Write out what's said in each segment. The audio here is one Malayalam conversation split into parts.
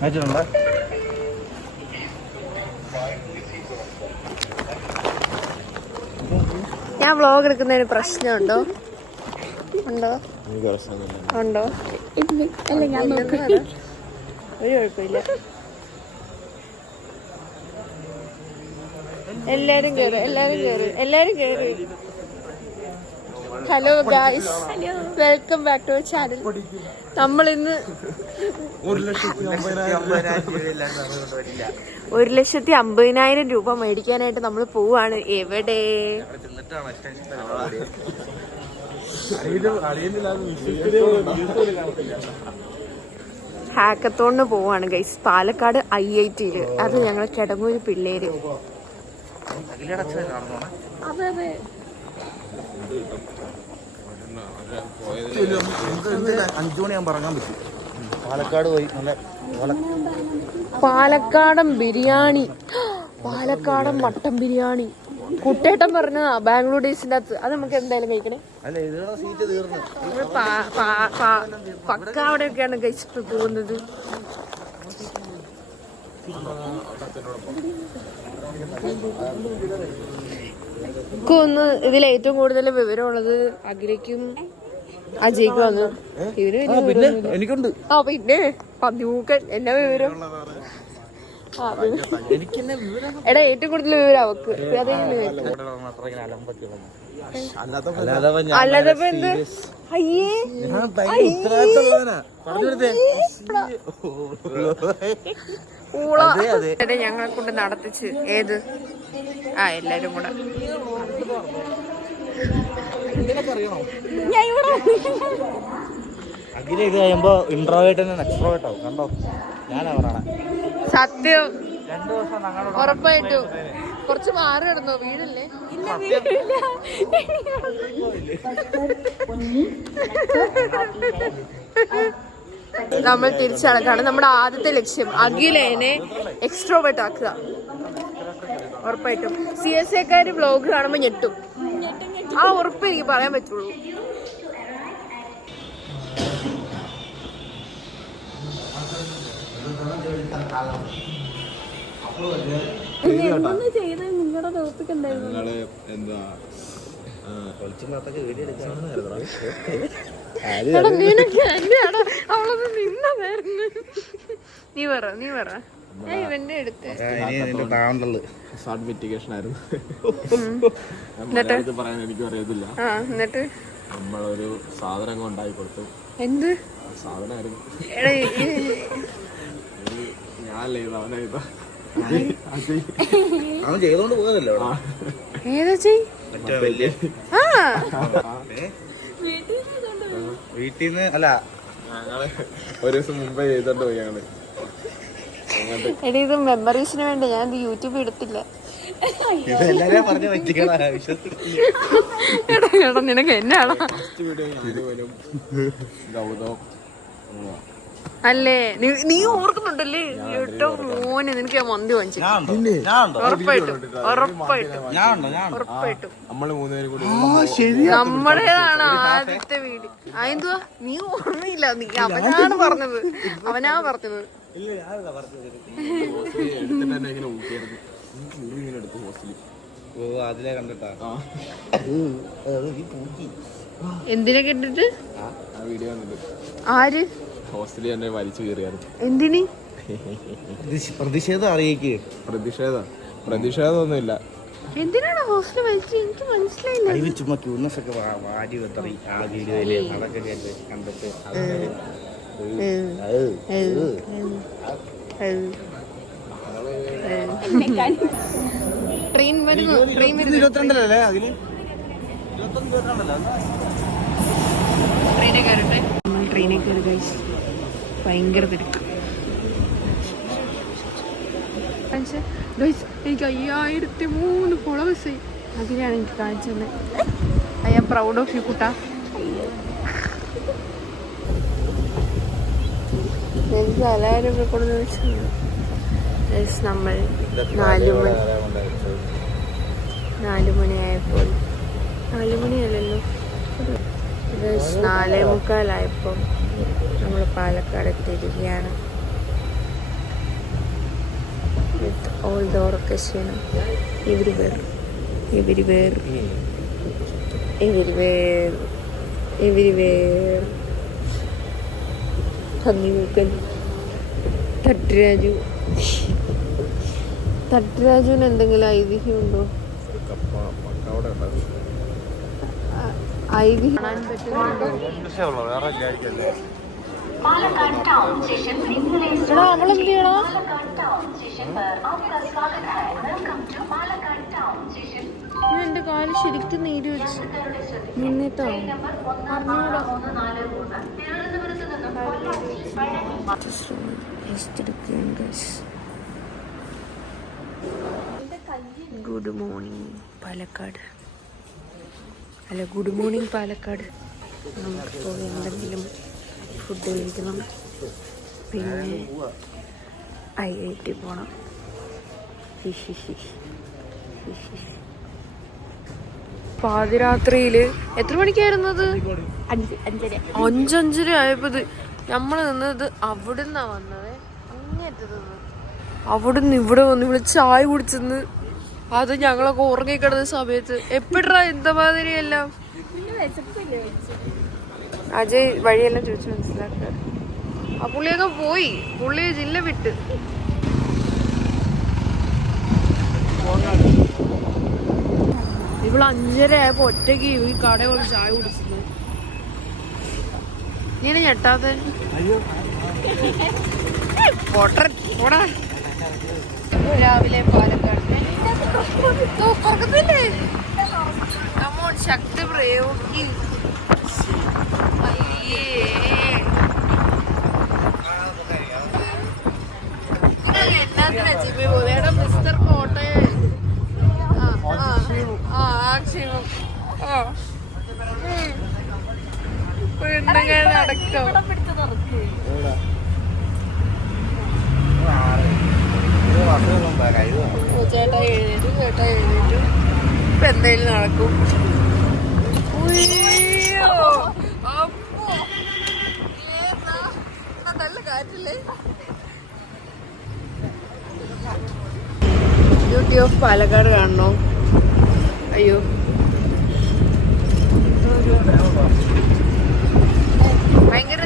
ഞാൻ വ്ലോഗ് എടുക്കുന്നതിന് പ്രശ്നമുണ്ടോ? ഉണ്ടോ? ഉണ്ടോ? അല്ല, ഞാൻ ഒരു കുഴപ്പമില്ല. എല്ലാരും കേറി. Hello guys, welcome back to channel. നമ്മളിന്ന് 1,50,000 രൂപ മേടിക്കാനായിട്ട് നമ്മൾ പോവാണ്. എവിടെ? ഹാക്കത്തോണിന് പോവാണ് ഗൈസ്, പാലക്കാട് IIT-യിൽ. അത് ഞങ്ങൾ കിടങ്ങൂര് പിള്ളേര്. അതെ 5 മണിയാകുമ്പോൾ ഇറങ്ങാൻ പറ്റും. പാലക്കാട് പോയി നല്ല പാലക്കാടൻ ബിരിയാണി, പാലക്കാടൻ മട്ടൻ ബിരിയാണി. കുട്ടേട്ടൻ പറഞ്ഞതാ ബാംഗ്ലൂർ ഡേയ്സിന്റെ അകത്ത്. അത് നമുക്ക് എന്തായാലും കഴിക്കണം. പക്ക അവിടെയൊക്കെയാണ് കഴിച്ചിട്ട് പോകുന്നത്. ഒന്ന് ഇതിൽ ഏറ്റവും കൂടുതൽ വിവരമുള്ളത് അഖിലയ്ക്കും അജയ്ക്കും ആണ്. എനിക്കുണ്ട്. പിന്നെ പതിമൂക്കൻ എന്നാ വിവരം? എടാ ഏറ്റവും കൂടുതൽ വിവരം അവക്ക്. അല്ലാതെ എന്ത്? അയ്യേ ഞങ്ങളെ കൊണ്ട് നടത്തിച്ച്. ഏത്? എല്ലാരും കൂടെ സത്യം ഉറപ്പായിട്ടും. കുറച്ച് മാറി കിടന്നോ? വീടല്ലേ? നമ്മൾ തിരിച്ചടക്കാണ് നമ്മുടെ ആദ്യത്തെ ലക്ഷ്യം. അഖിലേനെ എക്സ്ട്രോവേർട്ട് ആക്കുക. ഉറപ്പായിട്ടും CSA-ക്കാര് വ്ലോഗ് കാണുമ്പോ ഞെട്ടും. ആ ഉറപ്പ് എനിക്ക് പറയാൻ പറ്റുള്ളൂ. നിങ്ങളുടെ തോപ്പിക്കുണ്ടായിരുന്നു. നീ പറ ഇവന്റെ അടുത്ത് എന്നിട്ട് നമ്മളൊരു സാധനം ഉണ്ടായി കൊടുത്തു. എന്ത് സാധനമായിരുന്നു? ഞാനല്ലേ അവൻ ചെയ്തോണ്ട് പോകാനല്ലോ. ഏതാ ചെയ്? വീട്ടിന്ന് അല്ല, ഞങ്ങള് ഒരു ദിവസം മുമ്പേ ചെയ്തോണ്ട് പോയി. ഞങ്ങള് എടി ഇത് മെമ്മറീസിന് വേണ്ടി ഞാൻ ഇത് യൂട്യൂബ് എടുത്തില്ല. എടാ നിനക്ക് എന്നാണോ അല്ലേ? നീ ഓർക്കുന്നുണ്ടല്ലേ? കേട്ടോ മോനെ, നിനക്ക് ഞാൻ മന്തി വാങ്ങിച്ചു. ഉറപ്പായിട്ടും നമ്മുടേതാണ് ആദ്യത്തെ വീട്. അതെന്തുവാ നീ ഓർമ്മയില്ല? നീ അവനാ പറഞ്ഞത്. അതിലെ കണ്ടിട്ടാ എന്തിനെ കേട്ടിട്ട്? വീഡിയോ കണ്ടിട്ട്. ആര്? ഹോസ്റ്റലിൽ എന്നെ വലിച്ചു കയറിയായിരുന്നു. എന്തിന്? പ്രതിഷേധം അറിയിക്കേ. പ്രതിഷേധമൊന്നുമില്ല. എന്തിനാണ് ഹോസ്റ്റലിൽ വലിച്ചു? എനിക്ക് മനസ്സിലായില്ല. ചുമ്മാ ക്യൂർനെസ് ഒക്കെ വാരി വെത്തറി ആ വീഡിയോയില് അതൊക്കെ കേട്ട് കണ്ടിട്ട് ട്രെയിൻ വരുന്നു. 22 അതില് ട്രെയിനെ കയറട്ടെ. ട്രെയിനെ കയറി ഗൈസ്. ഭയങ്കര തിരക്ക് ഗൈസ്. എനിക്ക് 5003 ഫോളോവേഴ്സായി. അതിനാണ് എനിക്ക് കാണിച്ചു തന്നെ. I am proud of you കുട്ടാ. എനിക്ക് 1000 രൂപ കൊടുത്ത് വെച്ചു. നമ്മൾ 4 മണിയായപ്പോൾ 4 മണിയല്ലല്ലോ, 4:45 നമ്മൾ പാലക്കാട് എത്തിയിരിക്കുകയാണ്. all the orchestra everywhere everywhere everywhere everywhere ഹങ്ങിമുക്കൻ തട്ടുരാജുവിന് എന്തെങ്കിലും ഐതിഹ്യമുണ്ടോ? ഐതിഹ്യം കാണാൻ പറ്റുന്നുണ്ടോ? എടാ അവളെന്ത് ചെയ്യണോ? എന്റെ കാല് ശരിക്കും നീര് വെച്ച് നിന്നിട്ടോ ഗുഡ് മോർണിംഗ് പാലക്കാട്. അല്ല, ഗുഡ് മോർണിംഗ് പാലക്കാട്. നമുക്കിപ്പോൾ എന്തെങ്കിലും ഫുഡ് കഴിക്കണം, പിന്നെ IIT പോകണം. പാതിരാത്രിയിൽ എത്ര മണിക്കായിരുന്നത്? 5:05 ആയപ്പോൾ നമ്മൾ നിന്നത് അവിടുന്നാ വന്നത്, അങ്ങേറ്റത്. അവിടുന്ന് ഇവിടെ വന്ന് ഇവിടെ ചായ കുടിച്ചെന്ന്. അത് ഞങ്ങളൊക്കെ ഉറങ്ങിക്കിടന്ന സമയത്ത് എപ്പിടാ എന്താ മാതിരി എല്ലാം. അജയ് വഴിയെല്ലാം ചോദിച്ചു മനസ്സിലാക്കുക. ആ പുള്ളിയൊക്കെ പോയി, പുള്ളി ജില്ല വിട്ട്. ഇവിടെ 5:30 ആയപ്പോ ഒറ്റയ്ക്ക് ഈ കടയിൽ വന്ന് ചായ കുടിച്ചത്. ഇങ്ങനെ ഞെട്ടാതെ രാവിലെ പാലക്കാട് ശക്തി പ്രയോഗി. എന്നാത്തിനാ ജിമ്മി പോകുന്നത്? മിസ്റ്റർ കോട്ടയം ആക്ഷേപം നടക്കും. ചേട്ടാ എഴുന്നേറ്റു ഇപ്പൊ എന്തായാലും നടക്കും. നല്ല കാറ്റില്ലേ? ബ്യൂട്ടി ഓഫ് പാലക്കാട് കാണണോ? അയ്യോ, ഭയങ്കര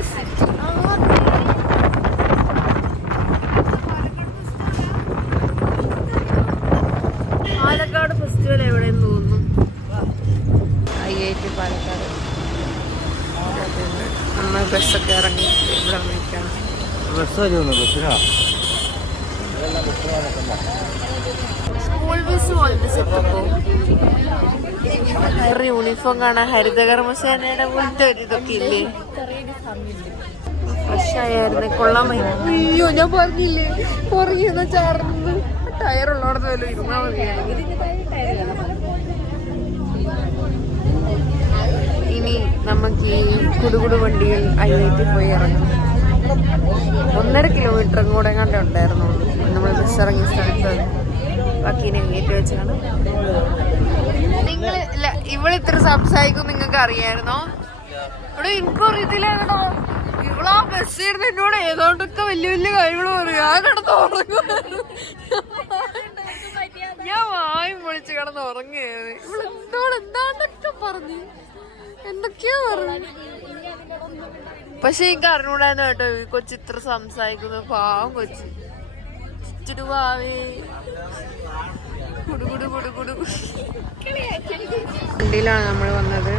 പാലക്കാട് ഫെസ്റ്റിവൽ എവിടെയെന്ന് തോന്നുന്നു. IIT പാലക്കാട്. നമ്മൾ ബസ്സൊക്കെ ഇറങ്ങി ഇവിടെ നിൽക്കണം. സ്കൂൾ ബസ് പോലത്തെ സെറ്റപ്പോ. യൂണിഫോം കാണാൻ ഹരിതകർമ്മസേനയുടെ പോലത്തെ ഒരു ഇതൊക്കെ ഇല്ലേ? ഫ്രഷ് ആയിരുന്നു, കൊള്ളാൻ. അയ്യോ, ഞാൻ പറഞ്ഞില്ലേ പുറകിന്ന് ചാർന്ന് ടയറുള്ളടത്ത് വല്ലതും ഇരുന്നാ മതിയായിരുന്നു. ഇനി നമുക്ക് ഈ കുടുകുടു വണ്ടികൾ IIT പോയി ഇറങ്ങും. 1.5 കിലോമീറ്റർ കൂടെ കണ്ടേ ഉണ്ടായിരുന്നുള്ളൂ നമ്മൾ ബസ് ഇറങ്ങിയ സ്ഥലത്ത്. ബാക്കി ഗേറ്റ് വെച്ചാണ്. നിങ്ങൾ ഇവളിത്ര സംസാരിക്കും നിങ്ങൾക്ക് അറിയായിരുന്നോ? ഇവിടെ എനിക്കും അറിയത്തില്ലായിരുന്നോ? ഇവളാ ബസ് ഇരുന്ന് എന്നോട് ഏതോണ്ടൊക്കെ വലിയ വലിയ കാര്യങ്ങൾ പറയും. ഞാൻ കിടന്ന് ഉറങ്ങുമായിരുന്നു. ഞാൻ വായും പൊളിച്ച് കിടന്ന് ഉറങ്ങുകയാണ്. ഇവളെന്തോട് എന്താണ്ടൊക്കെ പറഞ്ഞു, എന്തൊക്കെയോ പറഞ്ഞു. പക്ഷെ എനിക്ക് അറിഞ്ഞൂടാന്ന് കേട്ടോ ഈ കൊച്ചി ഇത്ര സംസാരിക്കുന്നത്. പാവം കൊച്ചി. ചുടുവാവേ കുടുകുടു കുടുകുടു. വണ്ടിയിലാണ് നമ്മൾ വന്നത്.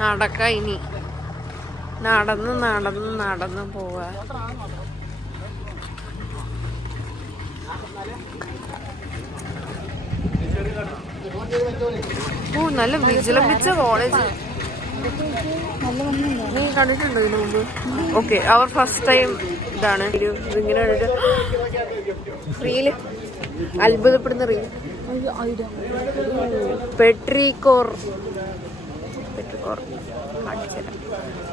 നടക്ക ഇനി നടന്ന് നടന്ന് നടന്ന് പോവാ. ഓ, നല്ല വിജിലംബിച്ച കോളേജ്. നീ കണ്ടിട്ടുണ്ടോ ഇതിനു മുമ്പ്? ഓക്കെ, അവർ ഫസ്റ്റ് ടൈം ഇതാണ് ഇങ്ങനെ റീല്. അത്ഭുതപ്പെടുന്ന റീൽ. പെട്രിക്കോർ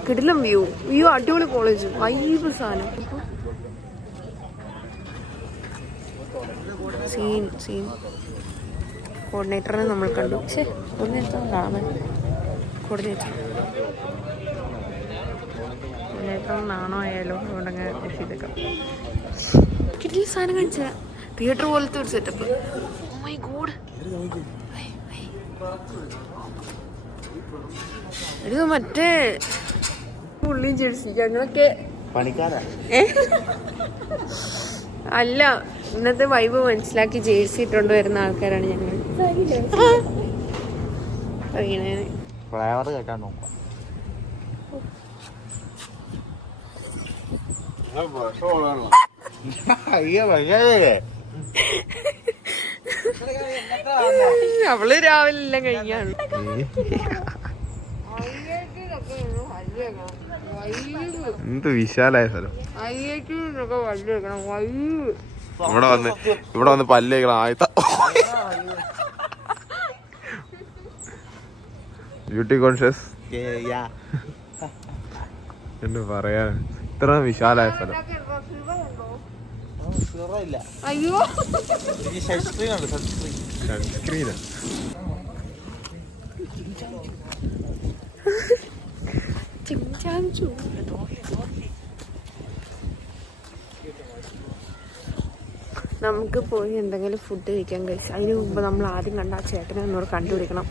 കിടിലം വ്യൂ. അടിപൊളി കോളേജ്, വൈബ് സാധനം. സീൻ കോർഡിനേറ്ററിനെ നമ്മൾ കണ്ടു. കോർഡിനേറ്റർ പെട്ടെന്ന് നാണോ ആയാലോ അതുകൊണ്ടങ്ങ് ഓഫ് ചെയ്തേക്കാം. കിട്ടിയ സാധനം കാണിച്ചാ തിയേറ്റർ പോലത്തെ ഒരു സെറ്റപ്പ്. ഓ മൈ ഗോഡ്, ഇത് മറ്റേ പുള്ളിയും ജേഴ്സി ഞങ്ങളൊക്കെ പണിക്കാരാ. അല്ല, ഇന്നത്തെ വൈബ് മനസ്സിലാക്കി ജേഴ്സി ഇട്ടുകൊണ്ട് വരുന്ന ആൾക്കാരാണ് ഞങ്ങൾ. ഫ്ലേവർ കേൾക്കാൻ നോക്കാം. അവള് രാവിലെ എല്ലാം കഴിഞ്ഞാണ്. എന്ത് വിശാലായ സ്ഥലം. ഇവിടെ വന്ന് പല്ല് കഴിക്കണം. ആദ്യത്തെ ബ്യൂട്ടി കോൺഷ്യസ് എന്ന് പറയാ. ഇത്ര വിശാലായ സ്ഥലം. അയ്യോ സൺസ്ക്രീനാ. നമുക്ക് പോയി എന്തെങ്കിലും ഫുഡ് കഴിക്കാൻ കഴിച്ചു. അതിന് മുമ്പ് നമ്മൾ ആദ്യം കണ്ട ആ ചേട്ടനെ ഒന്നുകൂടെ കണ്ടുപിടിക്കണം.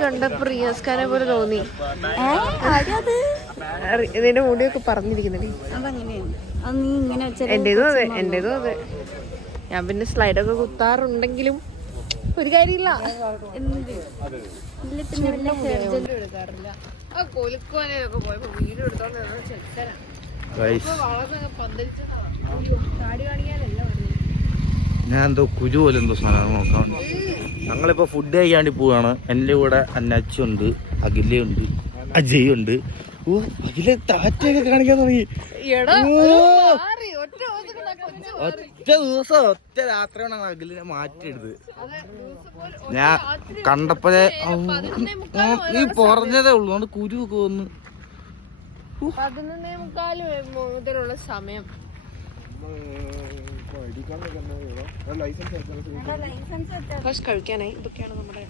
കണ്ടപ്പോ റിയാസ്ഖാനെ പോലെ തോന്നി. ഇതിന്റെ മുടിയൊക്കെ പറഞ്ഞിരിക്കുന്നുണ്ട്. എന്റേതും അതെ, എന്റേതും അതെ. ഞാൻ പിന്നെ സ്ലൈഡൊക്കെ കുത്താറുണ്ടെങ്കിലും ഒരു കാര്യമില്ല. എടുക്കാറില്ല. ആ കൊലുക്കോനൊക്കെ പോയപ്പോ വീഡിയോ എടുത്തോണ്ട് ഞാൻ എന്തോ കുരു പോലെ എന്തോ സാധനം നോക്കാൻ. ഞങ്ങളിപ്പോ ഫുഡ് കഴിക്കാണ്ടി പോവാണ്. എൻ്റെ കൂടെ അന്നാച്ചുണ്ട്, അഖിലുണ്ട്, അജയ് ഉണ്ട്. ഓ, അഖിലെ താറ്റയൊക്കെ കാണിക്കാൻ തുടങ്ങി. ഒറ്റ ദിവസം ഒറ്റ രാത്രിയാണ് അഖിലിനെ മാറ്റിയെടുത്ത്. ഞാൻ കണ്ടപ്പോഴേ നീ പറഞ്ഞതേ ഉള്ളൂ. അതുകൊണ്ട് കുരു ഒക്കെ വന്ന് 11:45 സമയം. ഫസ്റ്റ് കഴിക്കാനായി ഇതൊക്കെയാണ് നമ്മുടെ.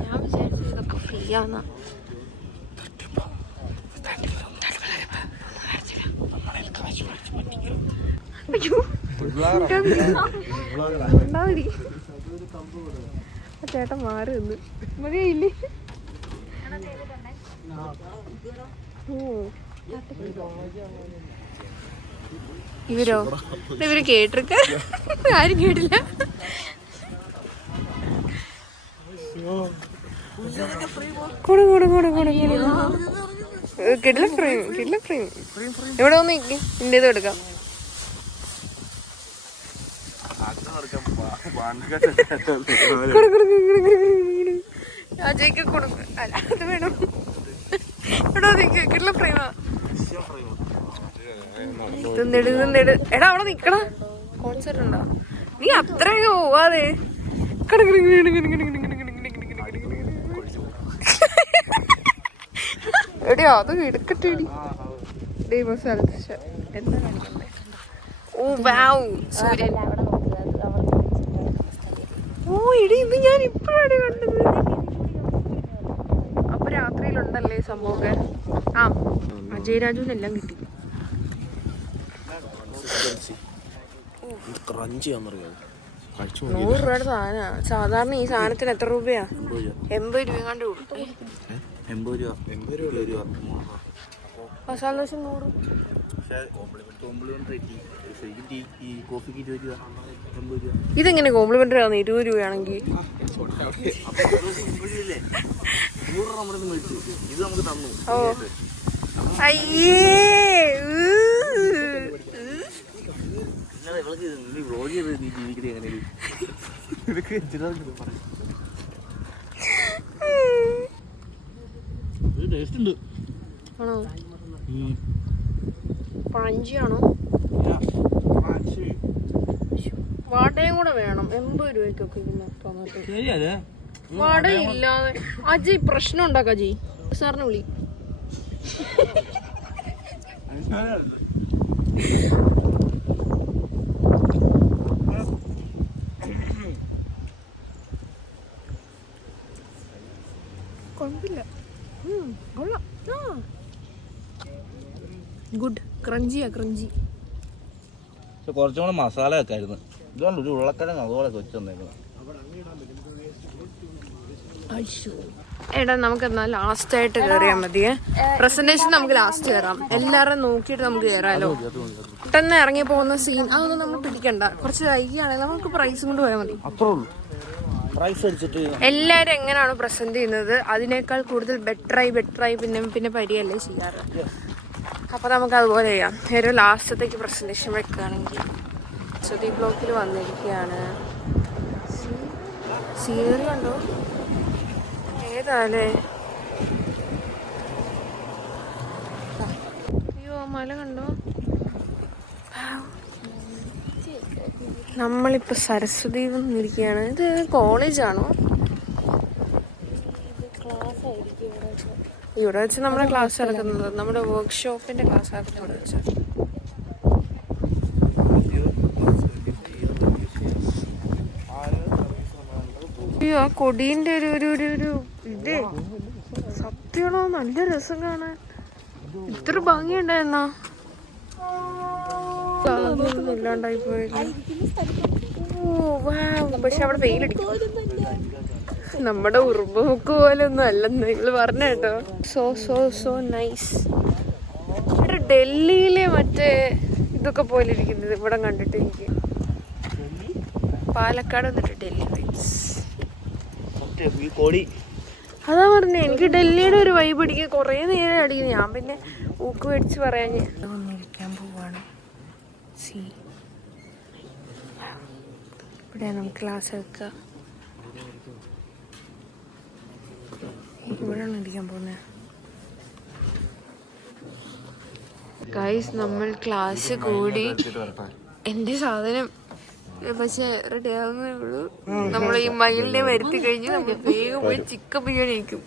ഞാൻ വിചാരിച്ചു ഇതൊക്കെ ഫ്രീ ആന്ന. ചേട്ടൻ മാറി നിന്ന് മതിയില്ലേ? ഇവര് കേട്ടിരിക്ക ആരും കേട്ടില്ല. കിടില ഫ്രെയിം, കിടില ഫ്രെയിം. ഇവിടെ ഒന്ന് ഇന്റേതും എടുക്കാം. അജയ്ക്ക് കൊടുക്കും. അല്ല, അത് വേണം. എടാ കിടില ഫ്രെയിമാ. എടാ അവിടെ നിക്കടാ, കോൺസെർട്ട് ഉണ്ടോ? നീ അത്രയൊക്കെ പോവാതെ എടിയോ അത് എടുക്കട്ടെടി. എന്താ കാണിക്കണ്ടേ? ഓ വാവ്, സൂര്യൻ. ഓ എടി, ഇത് ഞാൻ ഇപ്പോഴാണ് കണ്ടത്. അപ്പൊ രാത്രിയിലുണ്ടല്ലേ സംഭവമൊക്കെ. ആ, അജയ് രാജുവിനെല്ലാം കിട്ടി. $100 സാധന. സാധാരണ ഈ സാധനത്തിന് എത്ര രൂപയാ? 80 രൂപ കണ്ടു കൊടുത്തു. മസാല ദോശ 100. ഇതെങ്ങനെ കോംപ്ലിമെന്ററി ആണ്? 20 രൂപയാണെങ്കിൽ ഓ അയ്യേ. ആണോ? പഴഞ്ചിയാണോ? വാട്ടയും കൂടെ വേണം. 80 രൂപയ്ക്കൊക്കെ ടൊമാറ്റോ. വടയില്ലാതെ അജയ് പ്രശ്നം ഉണ്ടാക്ക അജയ് സാറിനെ വിളി. കുഴപ്പമില്ല, കൊള്ളാം. ഗുഡ്. ക്രഞ്ചിയാ ക്രഞ്ചി. കുറച്ചും കൂടെ മസാല ഒക്കെ ആയിരുന്നു. ഇതുകൊണ്ട് ഒരു ഉള്ളക്കിഴങ്ങ് അതുപോലെ വെച്ച് തന്നേക്കുന്നത്. എടാ നമുക്ക് എന്നാൽ ലാസ്റ്റ് ആയിട്ട് കയറിയാൽ മതിയേ. പ്രസന്റേഷൻ നമുക്ക് ലാസ്റ്റ് കയറാം. എല്ലാവരും നോക്കിയിട്ട് നമുക്ക് കയറാമല്ലോ. പെട്ടെന്ന് ഇറങ്ങി പോകുന്ന സീൻ അതൊന്നും നമ്മൾ പിടിക്കണ്ട. കുറച്ച് വൈകിയാണെങ്കിൽ നമുക്ക് പ്രൈസും കൊണ്ട് പോയാൽ മതി. അത്രേ ഉള്ളൂ. പ്രൈസ് അടിച്ചിട്ട് എല്ലാവരും എങ്ങനെയാണോ പ്രസന്റ് ചെയ്യുന്നത് അതിനേക്കാൾ കൂടുതൽ ബെറ്ററായി പിന്നെ പരിയല്ലേ ചെയ്യാറ്. അപ്പൊ നമുക്ക് അതുപോലെ ചെയ്യാം. ഒരു ലാസ്റ്റത്തേക്ക് പ്രസന്റേഷൻ വെക്കുകയാണെങ്കിൽ സുധി ബ്ലോക്കിൽ വന്നിരിക്കുകയാണ്. സീനറി കണ്ടോ? ഏതാലേ? അയ്യോ മല കണ്ടോ? നമ്മളിപ്പോ സരസ്വതി വന്നിരിക്കുകയാണ്. ഇത് കോളേജാണോ? ഇവിടെ വെച്ച് നമ്മുടെ ക്ലാസ് നടക്കുന്നത്, നമ്മുടെ വർക്ക്ഷോപ്പിന്റെ ക്ലാസ് ആയിരുന്നു ഇവിടെ വെച്ച്. അയ്യോ ആ കൊടീന്റെ ഒരു ഇതേ സത്യമാണോ? നല്ല രസം കാണാൻ. ഇത്ര ഭംഗിയുണ്ടായിരുന്നോ? ഇല്ലാണ്ടായി പോയത്. പക്ഷെ അവിടെ വെയിലടിക്കും. നമ്മുടെ ഉറുമ്പുമുക്ക് പോലെ ഒന്നും അല്ലെന്ന് നിങ്ങള് പറഞ്ഞ കേട്ടോ. So nice. ഇവിടെ ഡൽഹിയിലെ മറ്റേ ഇതൊക്കെ പോലെ ഇരിക്കുന്നത് ഇവിടെ കണ്ടിട്ട് എനിക്ക്. പാലക്കാട് വന്നിട്ട് ഡൽഹി വൈബ്സ്. അതാ പറഞ്ഞേ, എനിക്ക് ഡൽഹിയുടെ ഒരു വൈബ് അടിക്കുക. കുറേ നേരം അടിക്കുന്നു. ഞാൻ പിന്നെ ഊക്ക് മേടിച്ച് പറയാഞ്ഞ് ഒന്നിരിക്കാൻ പോവാണ്. ഇവിടെ നമുക്ക് ക്ലാസ് എടുക്കുക. ഇവിടെയാണ് ഇരിക്കാൻ പോകുന്നത്. ഗൈസ് നമ്മൾ ക്ലാസ് കൂടി. എന്റെ സാധനം പക്ഷെ റെഡി ആവുന്നേ ഉള്ളൂ. നമ്മൾ ഈ മയിലിനെ വരുത്തി കഴിഞ്ഞ് നമ്മൾ വേഗം പോയി ചിക്കൻ ബിരിയാണി കഴിക്കും.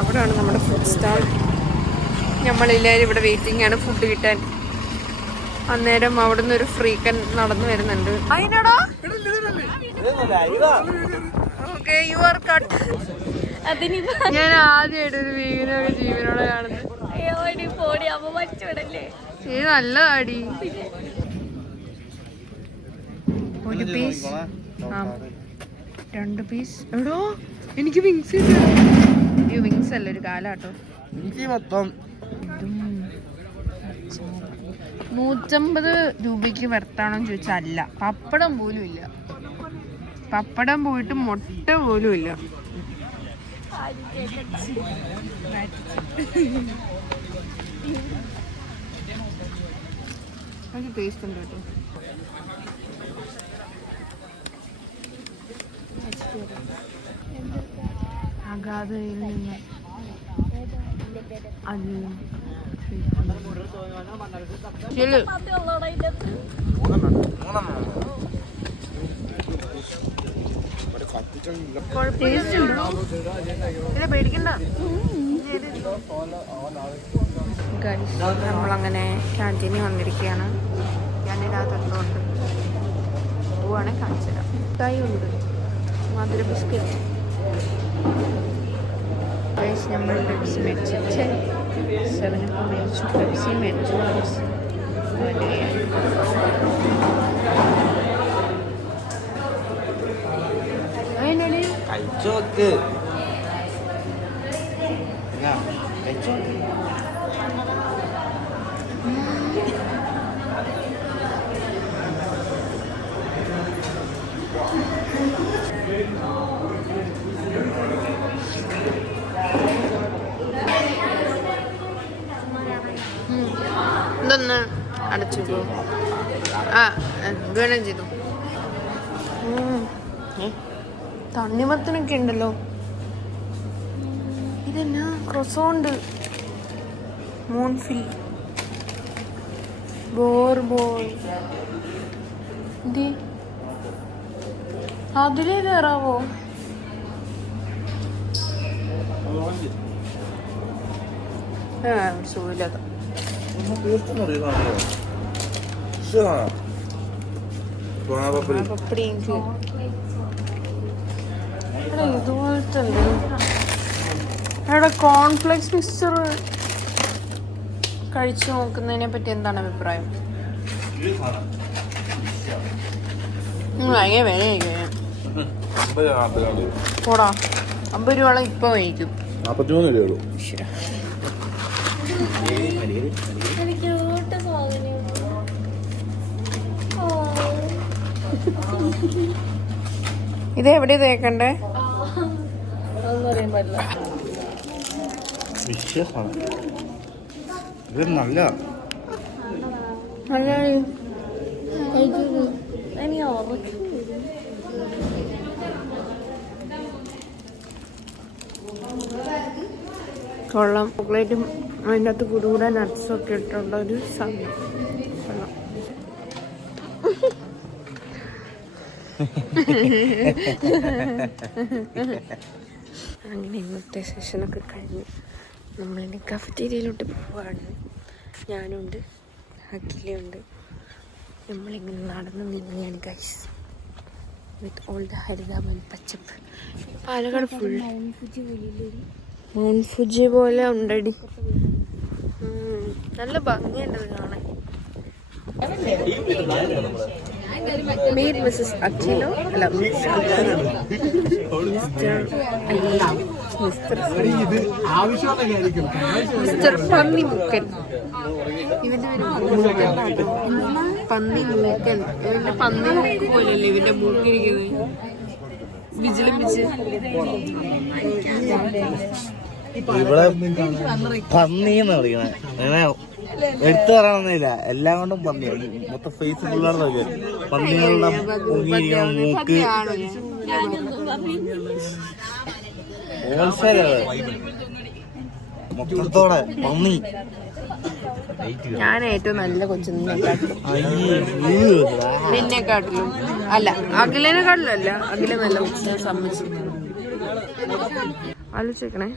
അവിടെയാണ് നമ്മുടെ ഫുഡ് സ്റ്റാൾ. നമ്മളെല്ലാവരും ഇവിടെ വെയിറ്റിംഗ് ആണ് ഫുഡ് കിട്ടാൻ. അന്നേരം അവിടെ നിന്ന് ഒരു ഫ്രീക്കൻ നടന്നു വരുന്നുണ്ട്. അതിനടാ ഓക്കെ യു ആർ കട്ട്. ഞാൻ ആദ്യമായിട്ട് ഒരു വീവിനൊക്കെ ജീവനോടെ കാണുന്നത്. ഇത് നല്ലതാടി. ഒരു പീസ് 2 പീസ്. എടോ എനിക്ക് വിങ്സ് കിട്ടിയോ? വിങ്സ് അല്ല, ഒരു കാലാട്ടോ. 150 രൂപയ്ക്ക് വെർത്താണോന്ന് ചോദിച്ചാൽ അല്ല. പപ്പടം പോലും ഇല്ല. പപ്പടം പോയിട്ട് മുട്ട പോലും ഇല്ല. എനിക്ക് ടേസ്റ്റ് ഉണ്ട് കേട്ടോ. അഗാധയിൽ നിന്ന് അനിയും ടേസ്റ്റ് ഉണ്ടോ? ഇല്ല പേടിക്കണ്ട. നമ്മളങ്ങനെ ക്യാൻറ്റീനിൽ വന്നിരിക്കുകയാണ്. ക്യാൻറ്റീനകത്തുണ്ട് പോവാണെ കാണിച്ചുതരാം. മിഠായി ഉണ്ട്, മധുര ബിസ്ക്കറ്റ്. നമ്മൾ പെപ്സി മേടിച്ചു, 7 മേടിച്ചു, പെപ്സി മേടിച്ചു. കഴിച്ചോക്ക്. ഇതൊന്ന് അടച്ചു ഗണം ചെയ്തു. തണ്ണിമത്തനൊക്കെ ഉണ്ടല്ലോ. ഇതെന്നാ ക്രോസോണ്ട്. മൂൺഫിൽ ബോർബോൾ അതിലേ കയറാവോ? സുഖമില്ലാത്ത ഇതുപോലത്തെ എവിടെ കോൺഫ്ലെക്സ് മിക്സ്ചർ കഴിച്ചു നോക്കുന്നതിനെ പറ്റി എന്താണ് അഭിപ്രായം? ഭയങ്കര വിലയായിരിക്കും. പോടാ, 50 രൂപ ഇപ്പൊ മേടിക്കും. 43 രൂപയുള്ളൂ. ഇത് എവിടെ തേക്കണ്ടേ? ഇത് നല്ല കൊള്ളാം. ചോക്ലേറ്റും അതിൻ്റെ അകത്ത് കൂടെ നട്ട്സും ഒക്കെ ഇട്ടുള്ള ഒരു സാധനം. കൊള്ളാം. അങ്ങനെ ഇന്നത്തെ സെഷനൊക്കെ കഴിഞ്ഞു. നമ്മളിനി കഫറ്റീരിയയിലോട്ട് പോവാണ്. ഞാനുണ്ട്, അഖിലയുണ്ട്. നമ്മളിങ്ങനെ നടന്ന് നീങ്ങുകയാണ് ഗൈസ്, വിത്ത് ഓൾ ദ ഹരിതാപൻ പച്ചപ്പ്. പാലക്കാട് ഫുൾ മൗണ്ട് ഫുജി പോലെ ഉണ്ടടി. നല്ല ഭംഗിയുണ്ട് കാണാൻ. മീറ്റ് മിസ്സസ് അഖിലോ അല്ല മിസ്റ്റർ പന്നിമുക്കൻ. ഇവന്റെ പേര് പന്നിമുക്കൻ. ഇവന്റെ പന്നിമുക്ക് പോലെയല്ലേ ഇവന്റെ മൂക്കിരിക്കുന്നത്. വിജിലിപ്പിച്ച് ഇവിടെ പന്നിന്ന് വിളിക്കണേ. അങ്ങനെ എടുത്തു പറയണമെന്നില്ല, എല്ലാം കൊണ്ടും പന്നിയാണ്. മൊത്തം ഫേസ് ഫുള്ളാണ് നോക്കിയത്. പന്നികളുടെ മൂക്ക് മൊത്തത്തോടെ പന്നി. ഞാൻ ഏറ്റവും നല്ല കൊച്ചു നിന്നെക്കാട്ടിലും അല്ല, അഖിലിനെക്കാട്ടിലും അല്ല. അഖില നല്ല കൊച്ചു സമ്മതിച്ചു. ആലോചിക്കണേ,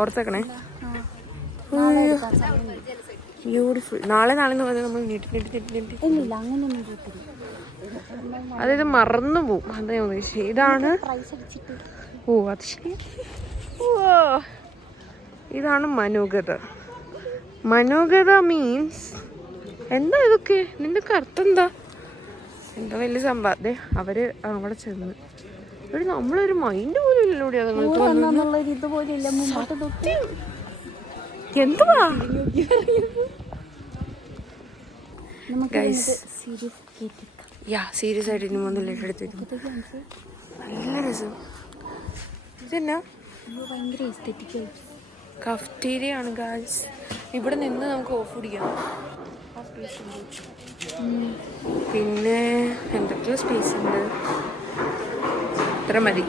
ഓർത്തേക്കണേ. ബ്യൂട്ടിഫുൾ. നാളെ എന്ന് പറഞ്ഞാൽ നമ്മൾ നീട്ടി അതായത് മറന്നു പോവും. അതാ ഞാൻ ഉദ്ദേശിച്ചത്. ഇതാണ്. ഓ അത് ശരി. ഓ ഇതാണ് മനോഗത. മനോഗത മീൻസ് എന്താ ഇതൊക്കെ? നിന്റെ അർത്ഥം എന്താ? എന്താ വലിയ സംഭവം. അതെ അവര് അവിടെ ചെന്ന് ഇവിടെ നമ്മളൊരു മൈൻഡ് പോലും ഇല്ലൂടെ. എന്തുവാ സീരിയസ് ആയിട്ട് ഇനി 3 ലക്ഷം എടുത്തിരുന്നു. നല്ല രസം. ഇതെന്നാ കഫ്റ്റീരിയ ആണ് ഗായ്സ്. ഇവിടെ നിന്ന് നമുക്ക് ഓഫ് കുടിക്കാം. പിന്നെ എന്തൊക്കെയോ സ്പേസ് ഉണ്ട്. ഇത്ര മതി.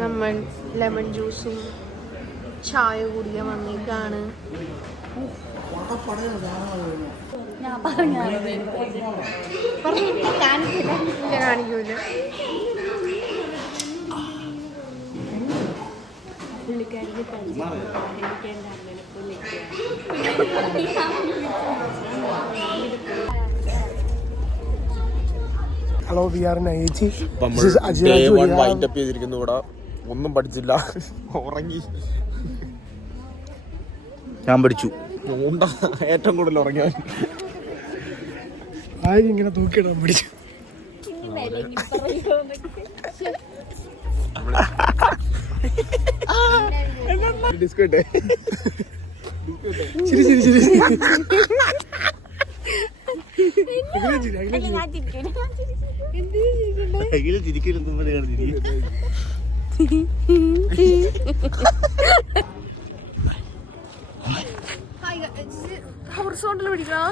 നമ്മൾ ലെമൺ ജ്യൂസും ചായ കുടിക്കാൻ വന്നേക്കാണ്. കാണിക്കൂല. Hello, we are in IIT. Wind up ചെയ്തിരിക്കുന്നു. ഇവിടെ ഒന്നും പഠിച്ചില്ല, ഉറങ്ങി. ഞാൻ പഠിച്ചു. ഏറ്റവും കൂടുതൽ ഉറങ്ങിയ ആരും ഇങ്ങനെ തൂക്കിയിടാൻ പഠിച്ചു. ഡിസ്കോട്ടെ ശരി ശരി ശരി. ഹൗർസോണ്ടിൽ പിടിക്കാം.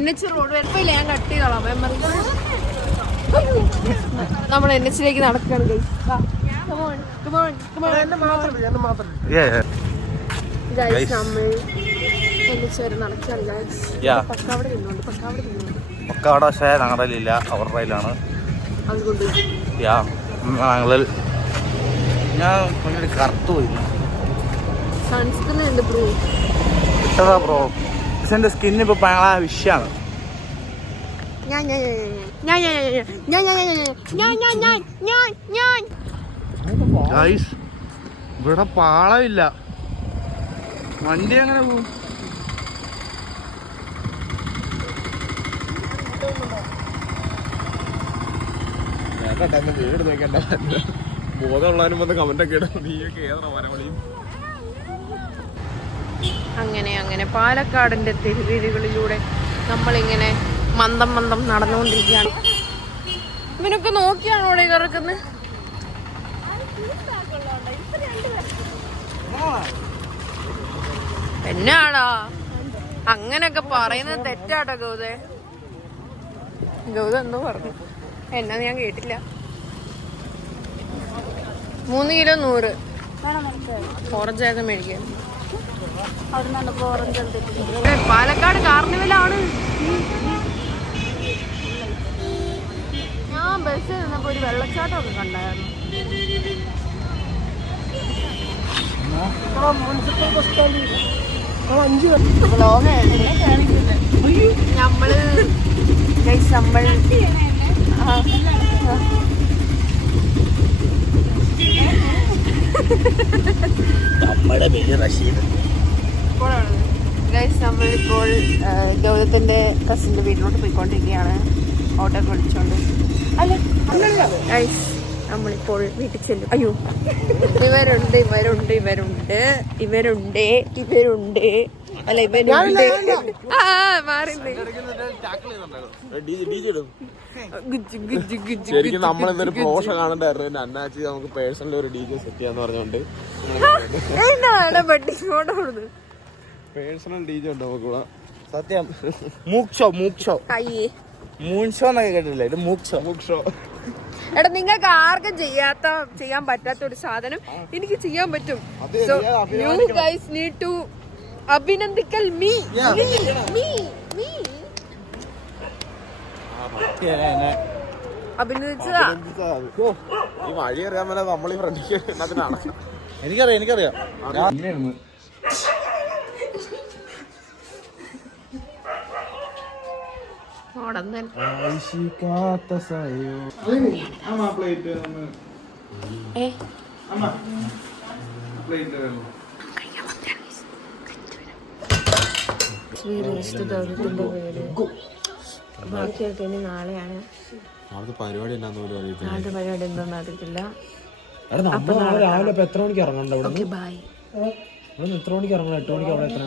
NH റോഡ് വരുമ്പോ ഞാൻ കട്ട് ചെയ്തോളാം. നമ്മൾ NH ലേക്ക് നടക്കുകയാണ്. Guys, നമ്മൾ എണ്ണിച്ചേര് നടക്കാണ് ഗൈസ്. Yeah. പക്കാവട തിന്നുണ്ട്, പക്കാവട തിന്നുണ്ട്. പക്കാവട പക്ഷേ ഞങ്ങളുടെ കയ്യിലില്ല, അവരുടെ കയ്യിലാണ്. അതുകൊണ്ട് ഞങ്ങൾ ഞാൻ ഭയങ്കര കറുത്തു പോയി. സൺസ്ക്രീൻ ഉണ്ട് ബ്രോ. ഇട്ടതാ ബ്രോ, പക്ഷെ എൻ്റെ സ്കിൻ ഇപ്പോൾ ഭയങ്കര വിഷയമാണ്. ഗൈസ് ഇവിടെ പാളമില്ല, വണ്ടി എങ്ങനെ പോകും? വീട് നോക്കണ്ട, ബോധമുള്ളവരും വന്ന് കമന്റ് ഒക്കെ ഇടും. നീയൊക്കെ ഏതാ വരവളിയും. അങ്ങനെ പാലക്കാടിന്റെ തെരുവീതികളിലൂടെ നമ്മളിങ്ങനെ മന്ദം മന്ദം നടന്നുകൊണ്ടിരിക്കുകയാണ്. ഇവനൊക്കെ നോക്കിയാണോ ഇവിടെ കിടക്കുന്നത്? എന്നാടാ അങ്ങനൊക്കെ പറയുന്നത് തെറ്റാട്ടോ ഗൗതേ. ഗൗത എന്തോ പറഞ്ഞു, എന്നാ ഞാൻ കേട്ടില്ല. 3 കിലോ 100 ഓറഞ്ചായത് മേടിക്കാൻ. പാലക്കാട് കാർണിവലാണ്. ഞാൻ ബസ്സിൽ നിന്നപ്പോ ഒരു വെള്ളച്ചാട്ടം ഒക്കെ കണ്ടായിരുന്നു. നമ്മള് നമ്മുടെ പേര് റഷീദ്. നമ്മളിപ്പോൾ ഗൗതത്തിന്റെ കസിന്റെ വീട്ടിലോട്ട് പോയിക്കൊണ്ടിരിക്കുകയാണ്, ഓട്ടോ വിളിച്ചോണ്ട്. നമ്മളിപ്പോൾ വീട്ടിൽ ചെല്ലും. അയ്യോ, ഇവരുണ്ട് അല്ല ഇവരുണ്ട്. ശരിക്കും നമ്മളിന്നൊരു പ്രോഷ കാണണ്ടായിരുന്നു. അന്നാച്ചി നമുക്ക് പേഴ്സണലി ഒരു DJ സെറ്റ് ചെയ്യാന്ന് പറഞ്ഞോണ്ട് പേഴ്സണൽ DJ ഉണ്ട് നമുക്കിവിടെ. സത്യം മൂക്ഷോ മൂൺഷോ എന്നൊക്കെ കേട്ടില്ലേ? ഇത് മൂക്ഷോ. എടാ, നിങ്ങൾക്ക് ആർക്കും ചെയ്യാൻ പറ്റാത്ത ഒരു സാധനം എനിക്ക് ചെയ്യാൻ പറ്റും. So you guys need to അഭിനന്ദിക്കൽ me. അഭിനന്ദിച്ചതാ. ഈ വഴി അറിയാൻ മേലെ നമ്മൾ ഈ ഫ്രണ്ടിക്ക് അതിനാണ്. എനിക്കറിയാം. ബാക്കിയൊക്കെ ഇനി നാളെയാണ്. നാളത്തെ പരിപാടി എന്താണെന്ന് അറിയത്തില്ല. രാവിലെ എത്ര മണിക്ക് ഇറങ്ങണ്ട? ബൈ. എത്ര മണിക്ക് ഇറങ്ങണം? 8 മണിക്ക് അവിടെ എത്ര?